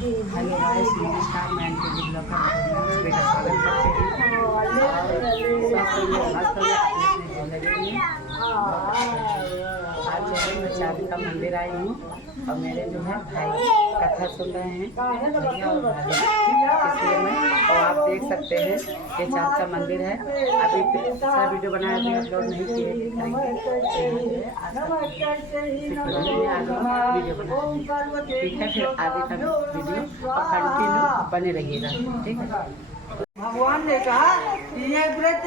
Hello guys, नमस्कार। मैं N K blog का बेटा स्वागत करते हैं। आज जो है मैं चाबी का मंदिर आई हूँ और मेरे जो है भाई कथा सुन रहे हैं भैया और भाभी, इसलिए मैं और आप देख सकते हैं ये चाचा मंदिर है। अभी दूसरा वीडियो बनाया भी अपलोड नहीं किए, वीडियो बना ठीक है। फिर आगे का वीडियो और कंटिन्यू बने रहिएगा, ठीक है। भगवान ने कहा कि यह व्रत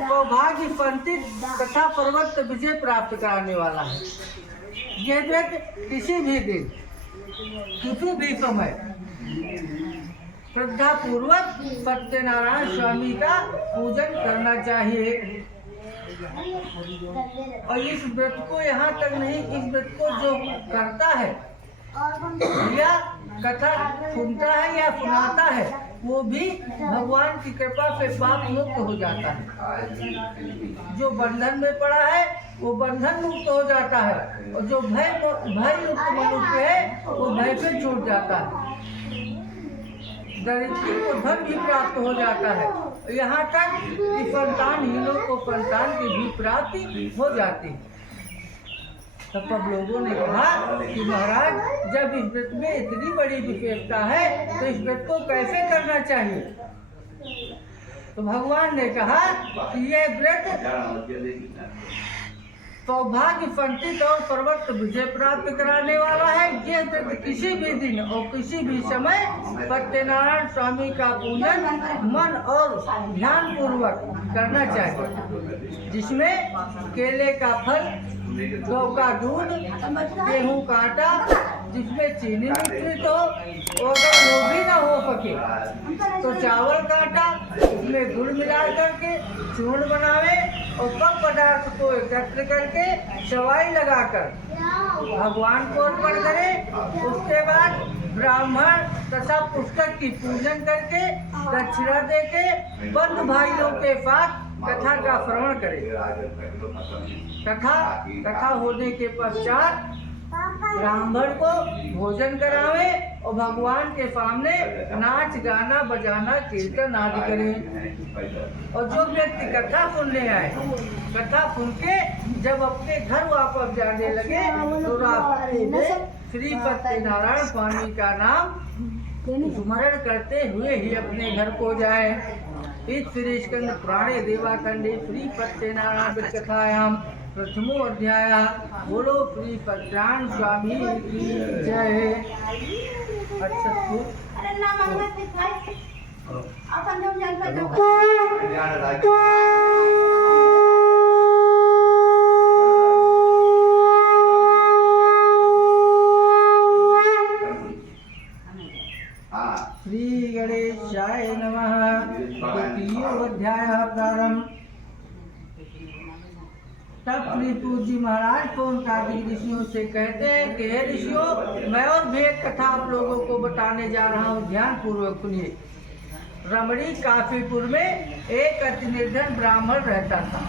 सौभाग्य पंथित तथा पर्वत विजय प्राप्त कराने वाला है। यह व्रत किसी भी दिन किसी भी समय श्रद्धा पूर्वक सत्यनारायण स्वामी का पूजन करना चाहिए। और इस व्रत को यहाँ तक नहीं, इस व्रत को जो करता है या कथा सुनता है या सुनाता है वो भी भगवान की कृपा से पाप मुक्त हो जाता है। जो बंधन में पड़ा है वो बंधन मुक्त हो जाता है और जो भय युक्त मनुष्य है वो भय से छूट जाता है। दरिद्री को धन भी प्राप्त हो जाता है। यहाँ तक कि संतानहीनों को संतान की भी प्राप्ति हो जाती है। तो सब लोगों ने कहा कि महाराज, जब इस व्रत में इतनी बड़ी विशेषता है तो इस व्रत को कैसे करना चाहिए। तो भगवान ने कहा कि यह व्रत सौभाग्य पंथित और पर्वत विजय प्राप्त कराने वाला है। यह व्रत किसी भी दिन और किसी भी समय सत्यनारायण स्वामी का पूजन मन और ध्यान पूर्वक करना चाहिए, जिसमें केले का फल, गौ का दूध, गेहूं का आटा, जिसमें चीनी मिश्रित हो और अगर वो भी ना हो सके तो चावल का आटा, उसमें गुड़ मिला करके चूर्ण बनावे और सब पदार्थ को एकत्र करके सवाई लगाकर भगवान को अर्पण करे। उसके बाद ब्राह्मण तथा पुस्तक की पूजन करके दक्षिणा देके बंधु भाइयों के साथ कथा का श्रवण करे। कथा होने के पश्चात ब्राह्मण को भोजन करावे और भगवान के सामने नाच गाना बजाना कीर्तन आदि करे। और जो व्यक्ति कथा सुनने आए, कथा सुन के जब अपने घर वापस जाने लगे तो रास्ते में श्री सत्यनारायण स्वामी का नाम स्मरण करते हुए ही अपने घर को जाए। इस श्री स्कंद पुराणे देवाखंडे श्री सत्यनारायण कथायाम प्रथमो अध्याय। बोलो श्री सत्यनारायण स्वामी की जय। अच्छा श्री गणेशाय नमः। द्वितीय अध्याय प्रारंभ। तब श्री पूज्य महाराज सोनकादिक ऋषियों से कहते हैं कि हे ऋषियों, मैं और भी एक कथा आप लोगों को बताने जा रहा हूँ, ध्यान पूर्वक सुनिए। रमणी काफीपुर में एक अति निर्धन ब्राह्मण रहता था।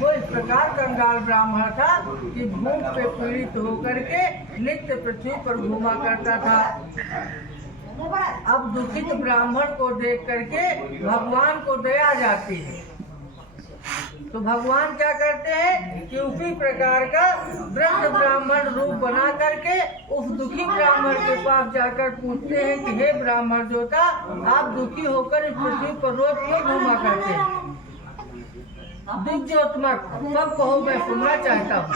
वो इस प्रकार कंगाल ब्राह्मण था कि भूख से पीड़ित होकर के नित्य पृथ्वी पर घूमा करता था। अब दुखित ब्राह्मण को देख करके भगवान को दया जाती है, तो भगवान क्या करते हैं कि उसी प्रकार का वृद्ध ब्राह्मण रूप बना करके उस दुखी ब्राह्मण के पास जाकर पूछते हैं कि हे ब्राह्मण देवता, आप दुखी होकर इस पृथ्वी पर रोज क्यों घूमा करते हैं। दिग्जोत्मक सब कहो, मैं सुनना चाहता हूँ।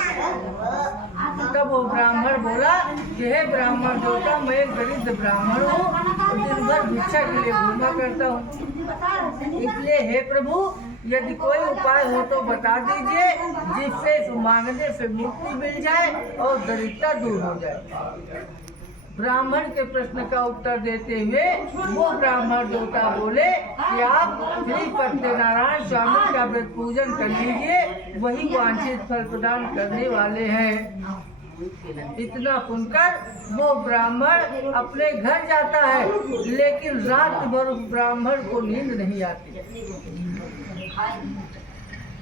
तब वो ब्राह्मण बोला कि हे ब्राह्मण देवता, मैं एक दरिद्र ब्राह्मण हूँ और दिन भर भिक्षा के लिए घूमा करता हूँ। इसलिए हे प्रभु, यदि कोई उपाय हो तो बता दीजिए, जिससे मांगने से मुक्ति मिल जाए और दरिद्रता दूर हो जाए। ब्राह्मण के प्रश्न का उत्तर देते हुए वो ब्राह्मण देवता बोले कि आप श्री सत्यनारायण स्वामी का व्रत पूजन कर लीजिए, वही वांछित फल प्रदान करने वाले हैं। इतना सुनकर वो ब्राह्मण अपने घर जाता है, लेकिन रात भर उस ब्राह्मण को नींद नहीं आती।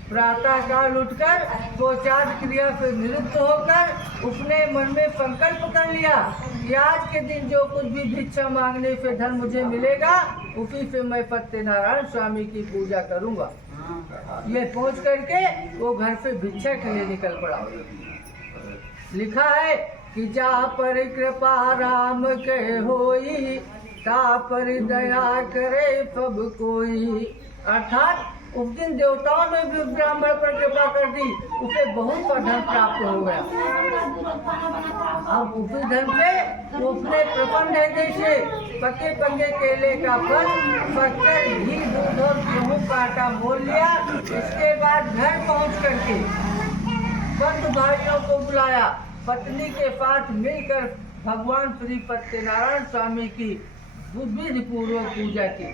प्रातः काल उठकर पोचाद क्रिया से निरुद्ध होकर उसने मन में संकल्प कर लिया कि आज के दिन जो कुछ भी भिक्षा मांगने से धन मुझे मिलेगा उसी से मैं सत्यनारायण स्वामी की पूजा करूंगा। ये सोच करके वो घर से भिक्षा के लिए निकल पड़ा। लिखा है कि जा पर कृपा राम के होई, ता पर दया करे सब कोई। अर्थात उस दिन देवताओं ने भी ब्राह्मण पर कृपा कर दी, उसे बहुत सा धन प्राप्त हो गया। अब उसी धन से वो अपने प्रपन्न हृदय से पके पके केले का फल, शक्कर, घी, दूध और गेहूं का आटा मोल लिया। इसके बाद घर पहुंच करके बंधु भाइयों को बुलाया, पत्नी के साथ मिलकर भगवान श्री सत्यनारायण स्वामी की विधि पूर्वक पूजा की,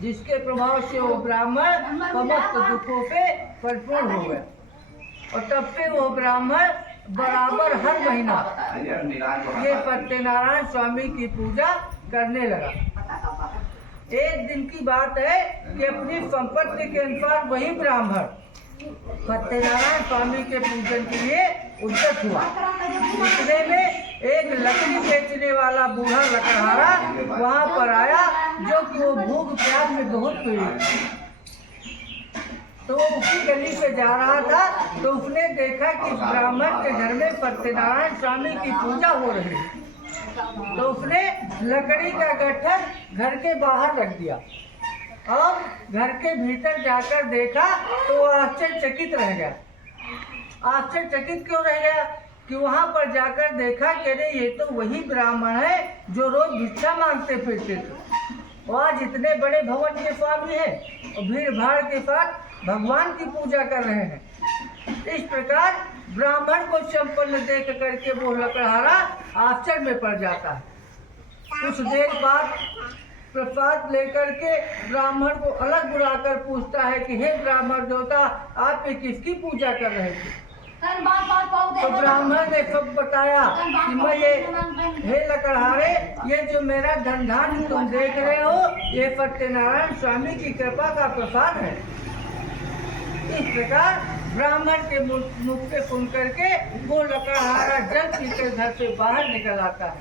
जिसके प्रभाव से वो ब्राह्मण समस्त दुखों से परिपूर्ण हो गया। और तब से वो ब्राह्मण बराबर हर महीना ये सत्यनारायण स्वामी की पूजा करने लगा। एक दिन की बात है कि अपनी संपत्ति के अनुसार वही ब्राह्मण सत्यनारायण स्वामी के पूजन के लिए उद्यत हुआ। इतने में एक लकड़ी बेचने वाला बूढ़ा लकड़हारा वहाँ पर आया, जो कि वो भूख प्यास में बहुत पीड़ित। तो वो उसी गली से जा रहा था तो उसने देखा कि ब्राह्मण के घर में सत्यनारायण स्वामी की पूजा हो रही है। तो उसने लकड़ी का गट्ठर घर के बाहर रख दिया और घर के भीतर जाकर देखा तो वो आश्चर्यचकित रह गया। आश्चर्यचकित क्यों रह गया? कि वहाँ पर जाकर देखा कि अरे ये तो वही ब्राह्मण है जो रोज भिक्षा मांगते फिरते थे, और आज इतने बड़े भवन के स्वामी हैं और भीड़ भाड़ के साथ भगवान की पूजा कर रहे हैं। इस प्रकार ब्राह्मण को संपन्न देख करके वो लकड़हारा आश्चर्य में पड़ जाता है। कुछ देर बाद प्रसाद लेकर के ब्राह्मण को अलग बुलाकर पूछता है कि हे ब्राह्मण देवता, आप ये किसकी पूजा कर रहे थे? तो ब्राह्मण ने सब बताया कि मैं ये, हे लकड़हारे, ये जो मेरा धन धान्य तुम देख रहे हो ये सत्यनारायण स्वामी की कृपा का प्रसाद है। इस प्रकार ब्राह्मण के मुख से सुन करके वो लकड़हारा जल पीकर घर से बाहर निकल आता है।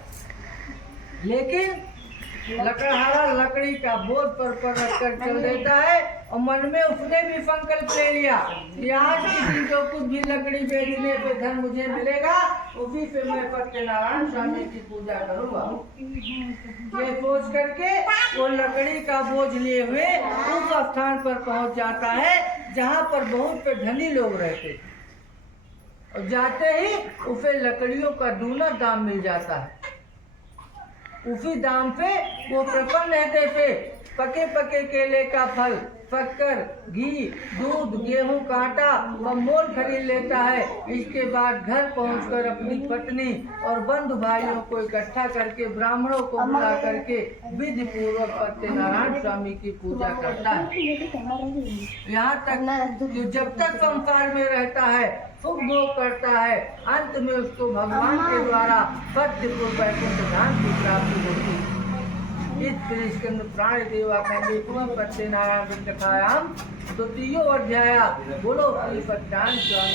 लेकिन लकड़हारा लकड़ी का बोझ पर रखकर चल देता है और मन में उसने भी संकल्प ले लिया कि आज के दिन जो कुछ भी लकड़ी बेचने पे धन मुझे मिलेगा उसी से मैं सत्यनारायण स्वामी की पूजा करूंगा। ये सोच करके वो लकड़ी का बोझ लिए हुए उस स्थान पर पहुंच जाता है जहाँ पर बहुत से धनी लोग रहते थे, और जाते ही उसे लकड़ियों का दूना दाम मिल जाता है। उसी दाम पे वो प्रपन्न रहते थे पके पके केले का फल, शक्कर, घी, दूध, गेहूं का आटा व मोल खरीद लेता है। इसके बाद घर पहुंचकर अपनी पत्नी और बंधु भाइयों को इकट्ठा करके ब्राह्मणों को बुला करके विधि पूर्वक सत्यनारायण स्वामी की पूजा करता है। यहाँ तक कि जब तक संसार में रहता है सुख भोग करता है, अंत में उसको भगवान के द्वारा सत्य को वैकुंठ धाम की प्राप्ति होती है। इस स्कंद प्राण देवा खंडे पूर्ण सत्यनारायण कथायाम द्वितीयो अध्याय। बोलो श्री सत्यान श्री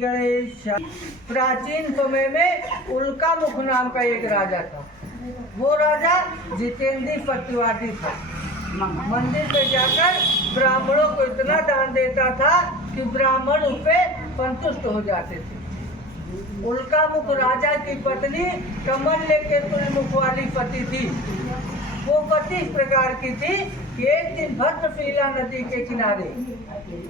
गणेश। प्राचीन समय में उल्का मुख नाम का एक राजा था। वो राजा जितेंद्रीय सत्यवादी था। मंदिर में जाकर ब्राह्मणों को इतना दान देता था कि ब्राह्मण उस पर संतुष्ट हो जाते थे। उल्का मुख राजा की पत्नी कमल के तुल्य मुख वाली पति थी। वो पति इस प्रकार की थी कि एक दिन भद्रशिला नदी के किनारे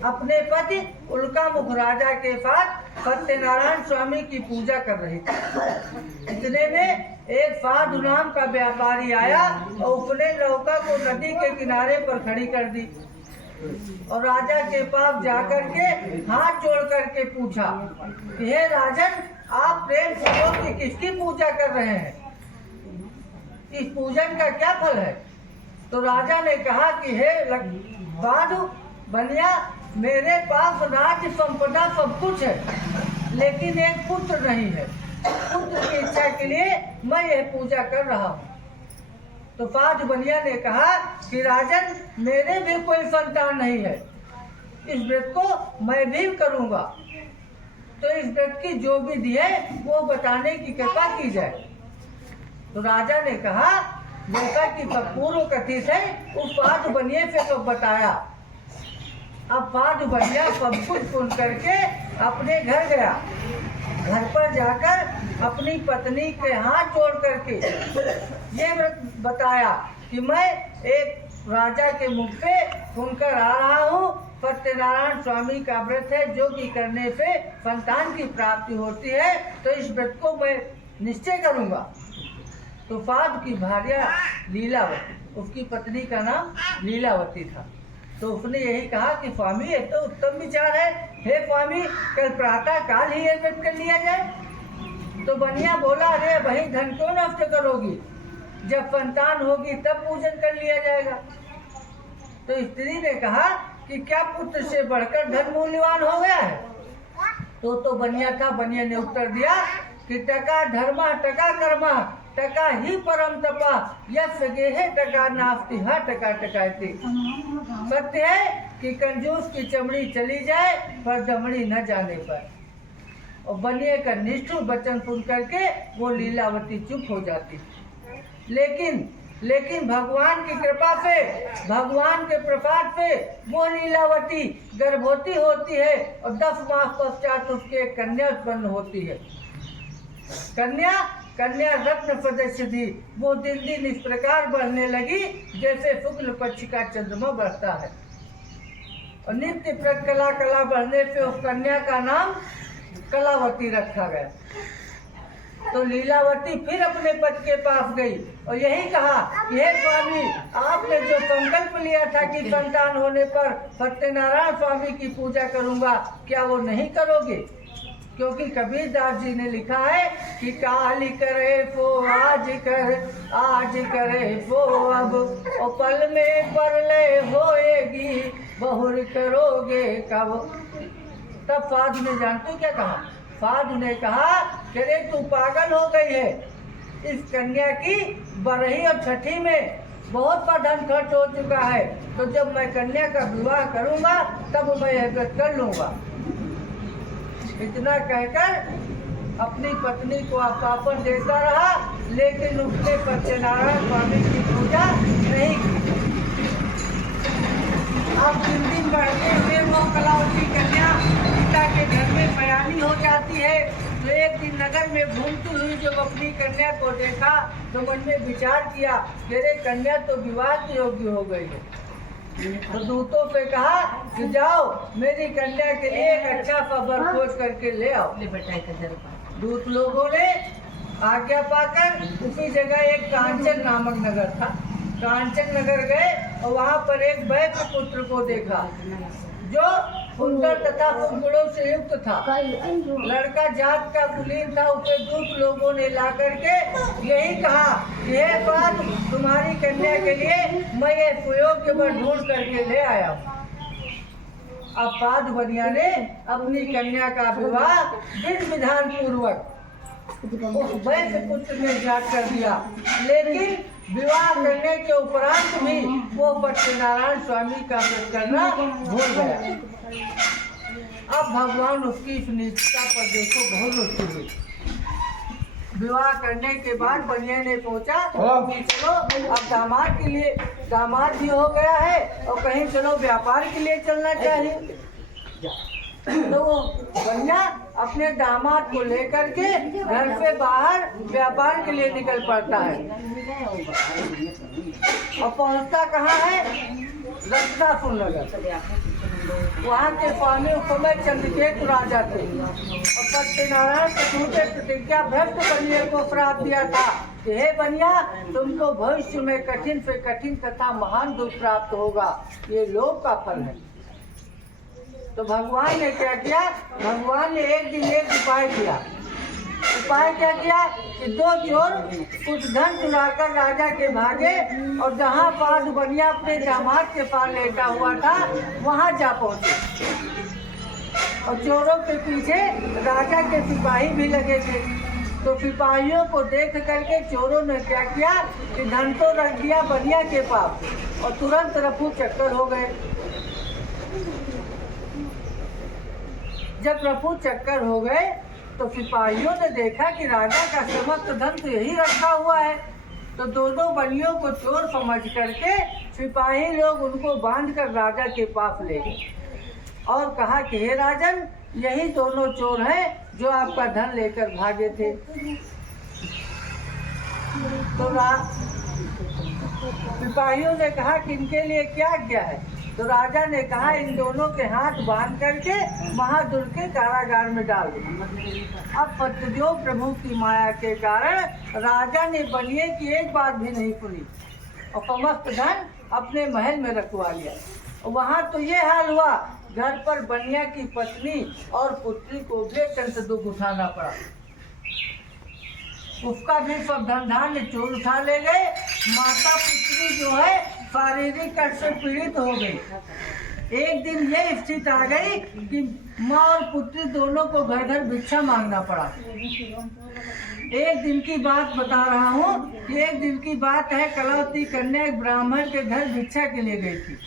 अपने पति उल्का मुख राजा के साथ सत्यनारायण स्वामी की पूजा कर रही थी। इतने में एक साधु नाम का व्यापारी आया और उसने नौका को नदी के किनारे पर खड़ी कर दी और राजा के पास जाकर के हाथ जोड़ करके पूछा कि हे राजन, आप प्रेम पूर्वक की किसकी पूजा कर रहे हैं? इस पूजन का क्या फल है? तो राजा ने कहा कि हे साधु बनिया, मेरे पास राज्य संपदा सब कुछ है, लेकिन एक पुत्र नहीं है। पुत्र की इच्छा के लिए मैं यह पूजा कर रहा हूँ। तो साधु बनिया ने कहा कि राजन, मेरे भी कोई संतान नहीं है, इस व्रत को मैं भी करूँगा, तो इस व्रत की जो विधि है वो बताने की कृपा की जाए। तो राजा ने कहा, जैसा कि पूर्व कथित है, उस साधु बनिए से तो बताया। अब साधु बनिया सब कुछ सुन करके अपने घर गया। घर पर जाकर अपनी पत्नी के हाथ जोड़ करके ये व्रत बताया कि मैं एक राजा के मुख से सुनकर आ रहा हूँ, सत्यनारायण स्वामी का व्रत है, जो कि करने से संतान की प्राप्ति होती है, तो इस व्रत को मैं निश्चय करूँगा। तो साधु की भार्या लीलावती, उसकी पत्नी का नाम लीलावती था। तो उसने यही कहा कि स्वामी, ये तो उत्तम विचार है, हे स्वामी, कल प्रातः काल ही ये व्रत कर लिया जाए। तो बनिया बोला, अरे भाई, धन क्यों नष्ट करोगी, जब संतान होगी तब पूजन कर लिया जाएगा। तो स्त्री ने कहा कि क्या पुत्र से बढ़कर धन मूल्यवान हो गया है? तो बनिया था। बनिया ने उत्तर दिया कि टका धर्मा टका कर्मा टका ही परम तपा, यस गेहे टका नास्ति हा टका टकाती। सत्य है कि कंजूस की चमड़ी चली जाए पर दमड़ी न जाने पर। और बनिए का निष्ठुर वचन सुन करके वो लीलावती चुप हो जाती। लेकिन भगवान की कृपा से, भगवान के प्रसाद से वो लीलावती गर्भवती होती है और 10 मास पश्चात उसके कन्या उत्पन्न होती है। कन्या रत्न सदस्य थी। वो दिन दिन इस प्रकार बढ़ने लगी जैसे शुक्ल पक्ष का चंद्रमा बढ़ता है। और नित्य कला बढ़ने से उस कन्या का नाम कलावती रखा गया। तो लीलावती फिर अपने पति के पास गई और यही कहा कि हे स्वामी, आपने जो संकल्प लिया था कि संतान होने पर सत्यनारायण स्वामी की पूजा करूंगा, क्या वो नहीं करोगे? क्योंकि कबीरदास जी ने लिखा है कि काल करे सो आज करे सो अब, और पल में परलय होएगी, बहुर करोगे कब। तब साधु ने जानते क्या कहा? साधु ने कहा कि रे तू पागल हो गई है, इस कन्या की बरही और छठी में बहुत सा धन खर्च हो चुका है, तो जब मैं कन्या का विवाह करूंगा तब मैं यह व्रत कर लूंगा। इतना कहकर अपनी पत्नी को आश्वासन देता रहा, लेकिन उसने सत्यनारायण स्वामी की पूजा नहीं की। अब दिन बढ़ते हुए वो कलावती कन्या पिता के घर में बयानी हो जाती है। तो एक दिन नगर में घूमती हुई जब अपनी कन्या को देखा तो मन में विचार किया, मेरे कन्या तो विवाह की योग्य हो गई है। तो दूतों से कहा कि जाओ मेरी कन्या के लिए एक अच्छा सा वर खोज करके ले आओ। दूत लोगों ने आज्ञा पाकर उसी जगह एक कांचन नामक नगर था, कांचन नगर गए और वहाँ पर एक वैश्य पुत्र को देखा जो सुंदर तथा सुगुणों से युक्त था। लड़का जात का कुलीन था। उसे दूत लोगों ने ला करके यही कहा कि हे बात, तुम्हारी कन्या के लिए मैं ये सुयोग्य वर ढूंढ करके ले आया हूँ। अब साधु बनिया ने अपनी कन्या का विवाह विधि विधान पूर्वक उस वैश्य पुत्र ने जात कर दिया, लेकिन विवाह करने के उपरांत भी वो सत्यनारायण स्वामी का व्रत करना भूल गया। अब भगवान उसकी इस नीचता पर देखो बहुत रुचि हुई। विवाह करने के बाद बनिया ने सोचा कि चलो अब दामाद भी हो गया है और कहीं चलो व्यापार के लिए चलना चाहिए। तो वो बनिया अपने दामाद को लेकर के घर से बाहर व्यापार के लिए निकल पड़ता है। और पहुंचता कहाँ है? रत्नासुर नगर। वहाँ के स्वामी उस समय चंद्रकेतु राजा थे और सत्यनारायण से प्रतिज्ञा भ्रष्ट बनिया को श्राप दिया था कि हे बनिया, तुमको भविष्य में कठिन से कठिन तथा महान दुख प्राप्त होगा, ये लोक का फल है। तो भगवान ने क्या किया? भगवान ने एक दिन एक उपाय किया। उपाय क्या किया कि दो चोर कुछ धन चुराकर राजा के भागे और जहाँ पास बनिया अपने दामाद के पास लेटा हुआ था वहाँ जा पहुँचे। और चोरों के पीछे राजा के सिपाही भी लगे थे। तो सिपाहियों को देख करके चोरों ने क्या किया कि धन तो रख दिया बनिया के पास और तुरंत रफू चक्कर हो गए। जब रफू चक्कर हो गए तो सिपाहियों ने देखा कि राजा का समस्त धन तो यही रखा हुआ है। तो दोनों बनियों को चोर समझ करके सिपाही लोग उनको बांध कर राजा के पास ले गए और कहा कि हे राजन, यही दोनों चोर हैं जो आपका धन लेकर भागे थे। तो सिपाहियों ने कहा कि इनके लिए क्या किया है। तो राजा ने कहा इन दोनों के हाथ बांध करके महादुर के कारागार में डाल दिया। अब सत्यदेव प्रभु की माया के कारण राजा ने बनिए की एक बात भी नहीं सुनी और समस्त धन अपने महल में रखवा लिया। वहाँ तो ये हाल हुआ, घर पर बनिया की पत्नी और पुत्री को भी अत्यंत दुख उठाना पड़ा। उसका भी सब धन धान्य चोर उठा ले गए। माता पुत्री जो है शारीरिक कष्ट से पीड़ित हो गई। एक दिन ये स्थिति आ गई कि माँ और पुत्री दोनों को घर घर भिक्षा मांगना पड़ा। एक दिन की बात बता रहा हूँ कि एक दिन की बात है, कलावती कन्या एक ब्राह्मण के घर भिक्षा के लिए गई थी।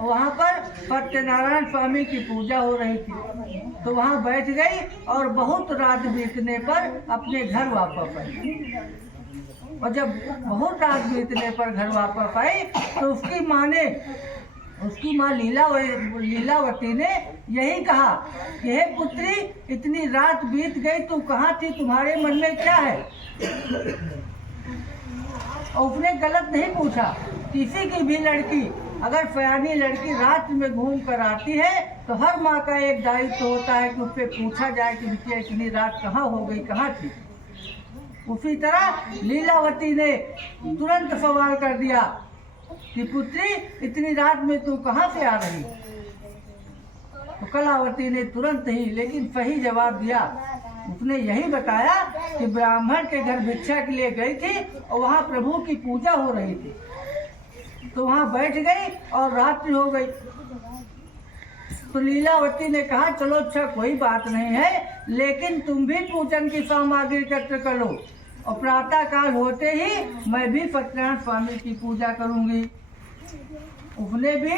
वहाँ पर सत्यनारायण स्वामी की पूजा हो रही थी। तो वहाँ बैठ गई और बहुत रात बीतने पर अपने घर वापस आई। और जब बहुत रात बीतने पर घर वापस आई तो उसकी माँ लीलावती ने यही कहा कि हे पुत्री, इतनी रात बीत गई, तू कहाँ थी, तुम्हारे मन में क्या है। और उसने गलत नहीं पूछा। किसी की भी लड़की अगर सयानी लड़की रात में घूम कर आती है तो हर माँ का एक दायित्व होता है कि उससे पूछा जाए कि बिटिया इतनी रात कहाँ हो गई, कहाँ थी। उसी तरह लीलावती ने तुरंत सवाल कर दिया कि पुत्री, इतनी रात में तू कहाँ से आ रही। तो कलावती ने तुरंत ही लेकिन सही जवाब दिया। उसने यही बताया कि ब्राह्मण के घर भिक्षा के लिए गई थी और वहाँ प्रभु की पूजा हो रही थी। तो वहाँ बैठ गई और रात्रि हो गई। तो लीलावती ने कहा चलो अच्छा कोई बात नहीं है, लेकिन तुम भी पूजन की सामग्री एकत्र कर लो और प्रातः काल होते ही मैं भी सत्यनारायण स्वामी की पूजा करूंगी। उसने भी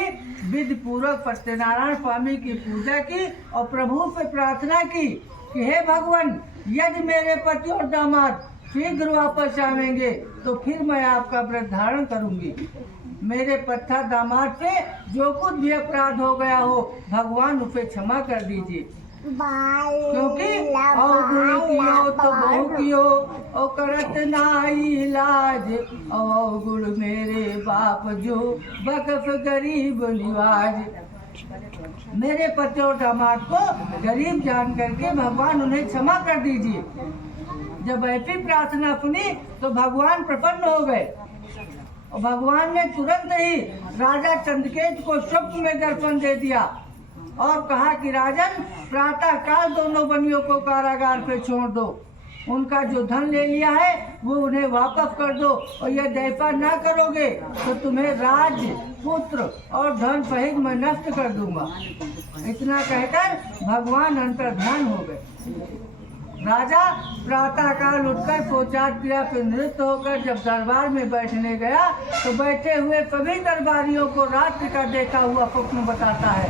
विधि पूर्वक सत्यनारायण स्वामी की पूजा की और प्रभु से प्रार्थना की कि हे भगवान, यदि मेरे पति और दामाद शीघ्र वापस आवेंगे तो फिर मैं आपका व्रत धारण करूंगी। मेरे पत्था दामाद से जो कुछ भी अपराध हो गया हो भगवान उसे क्षमा कर दीजिए, क्योंकि अवगुण कियो तो बहु कियो और करत नाई इलाज। अवगुण मेरे बाप जो बकफ गरीब निवाज। मेरे पति और दामाद को गरीब जान करके भगवान उन्हें क्षमा कर दीजिए। जब ऐसी प्रार्थना सुनी तो भगवान प्रसन्न हो गए और भगवान ने तुरंत ही राजा चंद्रकेतु को स्वप्न में दर्शन दे दिया और कहा कि राजन, प्रातः काल दोनों बनियों को कारागार पे छोड़ दो। उनका जो धन ले लिया है वो उन्हें वापस कर दो और यदि ऐसा ना करोगे तो तुम्हें राज्य, पुत्र और धन सहित मैं नष्ट कर दूंगा। इतना कहकर भगवान अंतर्ध्यान हो गए। राजा प्रातः काल उठकर शौचात क्रिया से निवृत्त होकर जब दरबार में बैठने गया तो बैठे हुए सभी दरबारियों को रात्रि का देखा हुआ स्वप्न बताता है।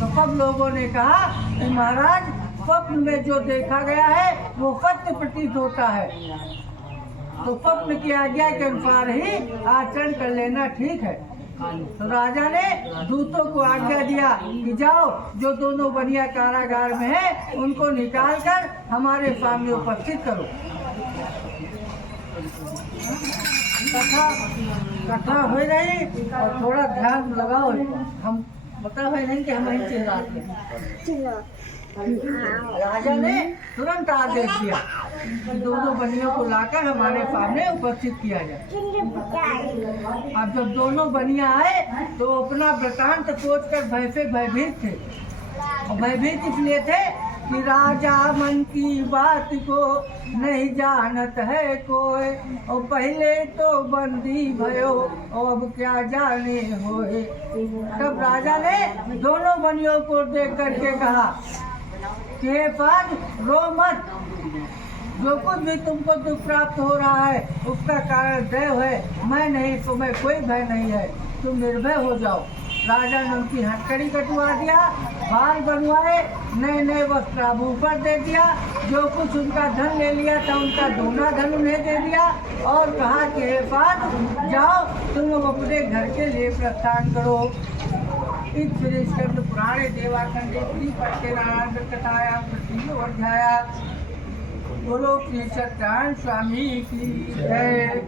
तो सब लोगों ने कहा कि महाराज, स्वप्न में जो देखा गया है वो सत्य प्रतीत होता है, तो स्वप्न की आज्ञा के अनुसार ही आचरण कर लेना ठीक है। तो राजा ने दूतों को आज्ञा दिया कि जाओ, जो दोनों बनिया कारागार में है उनको निकाल कर हमारे सामने उपस्थित करो। कथा हो रही और थोड़ा ध्यान लगाओ। हम बता है नहीं कि हम नहीं चिल्लाते। राजा ने तुरंत आदेश दिया कि दोनों बनियों को लाकर हमारे सामने उपस्थित किया जाए। अब जब दोनों बनिया आए तो अपना वृतांत सोचकर भय से भयभीत थे। और भयभीत इसलिए थे कि राजा मन की बात को नहीं जानत है कोई, और पहले तो बंदी भयो और अब क्या जाने होए। तब राजा ने दोनों बंदियों को देख करके कहा कि हे पाद, रो मत, जो कुछ भी तुमको दुख प्राप्त हो रहा है उसका कारण देव है, मैं नहीं, तुम्हें कोई भय नहीं है, तुम निर्भय हो जाओ। राजा ने उनकी हथकड़ी कटवा दिया, बाल बनवाए, नए नए वस्त्र आभूषण दे दिया, जो कुछ उनका धन ले लिया था उनका दूना धन उन्हें दे दिया, और कहा कि हे पाद, जाओ तुम अपने घर के लिए प्रस्थान करो। इस स्कंद पुराणे देवाखंड पट्टे नारायण कथाया प्रसिद्ध अध्याया। बोलो श्री सत्यानंद स्वामी की जय।